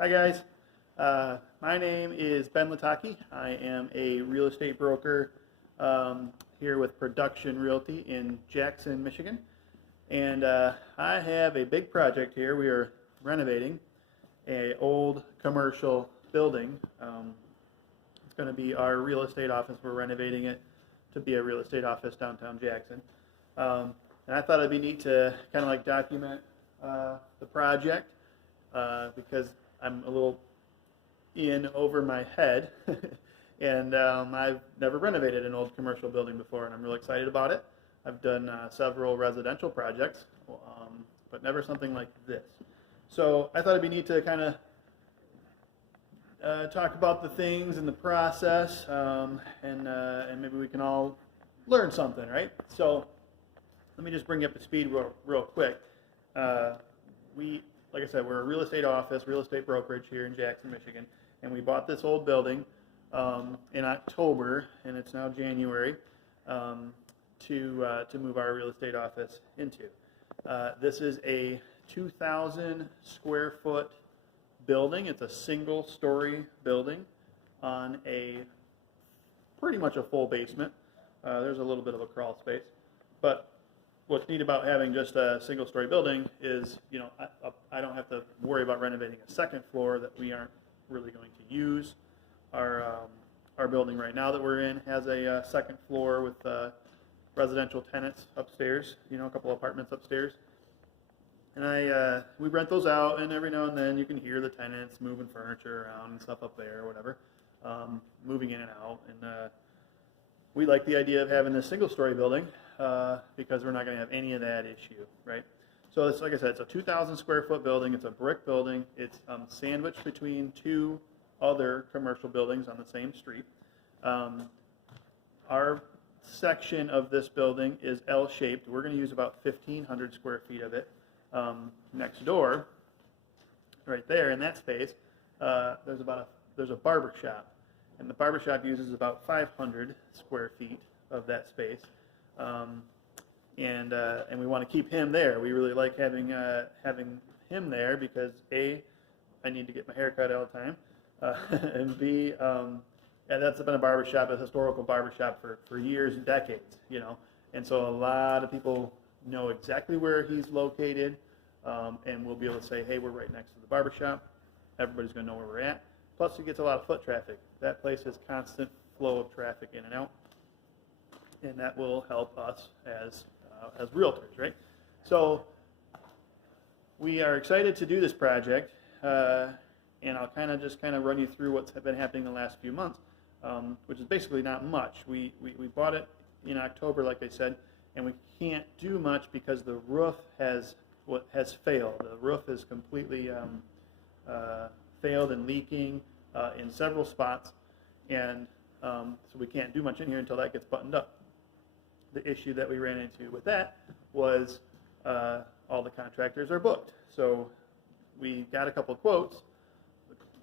Hi guys, my name is Ben Latocki. I am a real estate broker here with Production Realty in Jackson, Michigan. And I have a big project here. We are renovating an old commercial building. It's going to be our real estate office. We're renovating it to be a real estate office downtown Jackson. And I thought it'd be neat to kind of like document the project because I'm a little in over my head, and I've never renovated an old commercial building before, and I'm really excited about it. I've done several residential projects, but never something like this. So I thought it'd be neat to kind of talk about the things and the process, and maybe we can all learn something, right? So let me just bring you up to speed real quick. Like I said, we're a real estate office, real estate brokerage here in Jackson, Michigan, and we bought this old building in October, and it's now January, to move our real estate office into. This is a 2,000 square foot building. It's a single story building on a pretty much a full basement. There's a little bit of a crawl space, but what's neat about having just a single-story building is, I don't have to worry about renovating a second floor that we aren't really going to use. Our building right now that we're in has a second floor with residential tenants upstairs, a couple apartments upstairs. And we rent those out, and every now and then you can hear the tenants moving furniture around and stuff up there or whatever, moving in and out. And we like the idea of having this single-story building because we're not going to have any of that issue, right? So it's, like I said, it's a 2,000 square foot building. It's a brick building. It's sandwiched between two other commercial buildings on the same street. Our section of this building is L-shaped. We're going to use about 1,500 square feet of it. Next door, right there in that space, there's a barber shop. And the barbershop uses about 500 square feet of that space, and we want to keep him there. We really like having him there because A, I need to get my hair cut all the time, and B, and that's been a barbershop, a historical barbershop for years and decades, and so a lot of people know exactly where he's located, and we'll be able to say, hey, we're right next to the barbershop. Everybody's going to know where we're at. Plus, he gets a lot of foot traffic. That place has constant flow of traffic in and out, and that will help us as realtors, right? So we are excited to do this project, and I'll kind of run you through what's been happening the last few months, which is basically not much. We bought it in October, like I said, and we can't do much because the roof has failed. The roof is completely failed and leaking in several spots, and so we can't do much in here until that gets buttoned up. The issue that we ran into with that was all the contractors are booked. So we got a couple of quotes,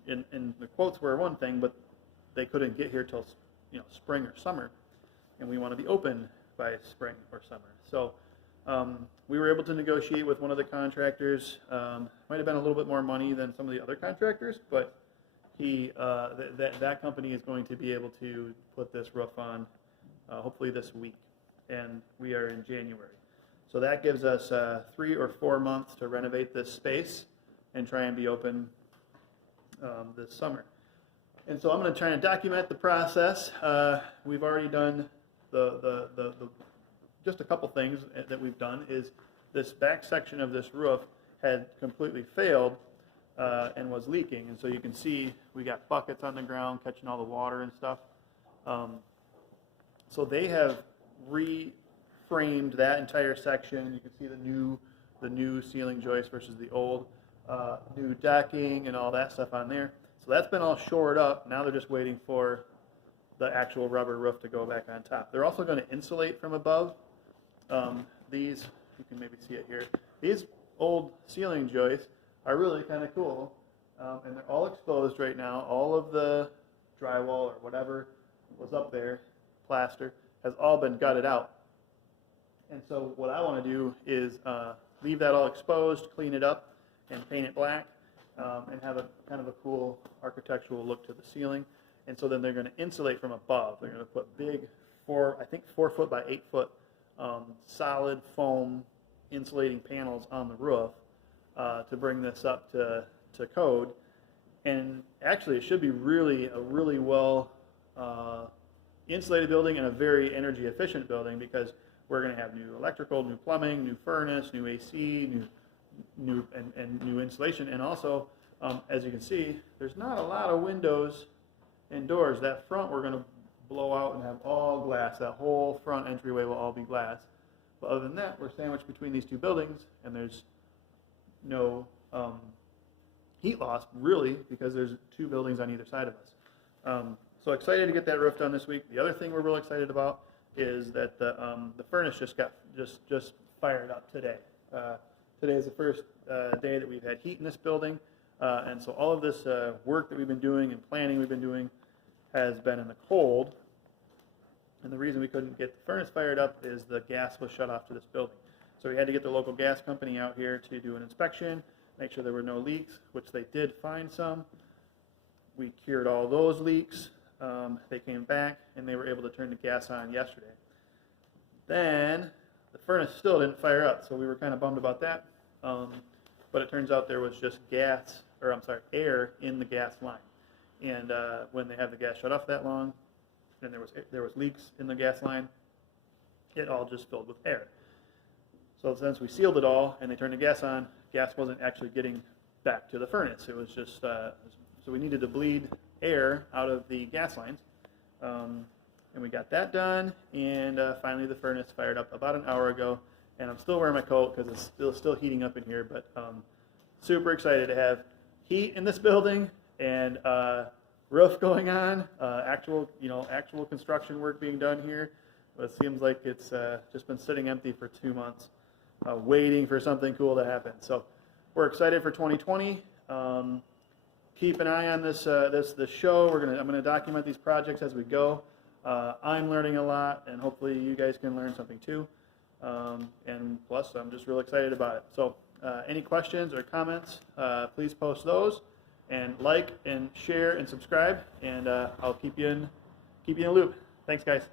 and the quotes were one thing, but they couldn't get here till spring or summer, and we want to be open by spring or summer. So we were able to negotiate with one of the contractors. Might have been a little bit more money than some of the other contractors, but that company is going to be able to put this roof on hopefully this week, and we are in January. So that gives us 3 or 4 months to renovate this space and try and be open this summer. And so I'm going to try and document the process. We've already done just a couple things that we've done is this back section of this roof had completely failed and was leaking, and so you can see we got buckets on the ground catching all the water and stuff. So they have reframed that entire section. You can see the new ceiling joist versus the old, new decking and all that stuff on there. So that's been all shored up. Now they're just waiting for the actual rubber roof to go back on top. They're also going to insulate from above. These, you can maybe see it here, these old ceiling joists are really kind of cool, and they're all exposed right now. All of the drywall or whatever was up there, plaster, has all been gutted out. And so what I want to do is leave that all exposed, clean it up, and paint it black, and have a kind of a cool architectural look to the ceiling. And so then they're going to insulate from above. They're going to put big 4 foot by 8 foot solid foam insulating panels on the roof to bring this up to code. And actually, it should be a really well insulated building and a very energy efficient building, because we're going to have new electrical, new plumbing, new furnace, new AC, new insulation. And also, as you can see, there's not a lot of windows and doors. That front we're going to blow out and have all glass. That whole front entryway will all be glass. But other than that, we're sandwiched between these two buildings, and there's no heat loss, really, because there's 2 buildings on either side of us. So excited to get that roof done this week. The other thing we're real excited about is that the furnace just got fired up today. Today is the first day that we've had heat in this building, and so all of this work that we've been doing and planning we've been doing has been in the cold. And the reason we couldn't get the furnace fired up is the gas was shut off to this building. So we had to get the local gas company out here to do an inspection, make sure there were no leaks, which they did find some. We cured all those leaks. They came back and they were able to turn the gas on yesterday. Then the furnace still didn't fire up, so we were kind of bummed about that. But it turns out there was just air in the gas line. And when they have the gas shut off that long, and there was leaks in the gas line, it all just filled with air. So since we sealed it all and they turned the gas on, gas wasn't actually getting back to the furnace. It was just, so we needed to bleed air out of the gas lines. And we got that done, and finally the furnace fired up about an hour ago. And I'm still wearing my coat because it's still heating up in here, but super excited to have heat in this building and roof going on, actual construction work being done here. But it seems like it's just been sitting empty for 2 months, waiting for something cool to happen. So we're excited for 2020. Keep an eye on this show. I'm gonna document these projects as we go. I'm learning a lot, and hopefully you guys can learn something too. And plus, I'm just real excited about it. So any questions or comments, please post those, and like and share and subscribe, and I'll keep you in the loop. Thanks, guys.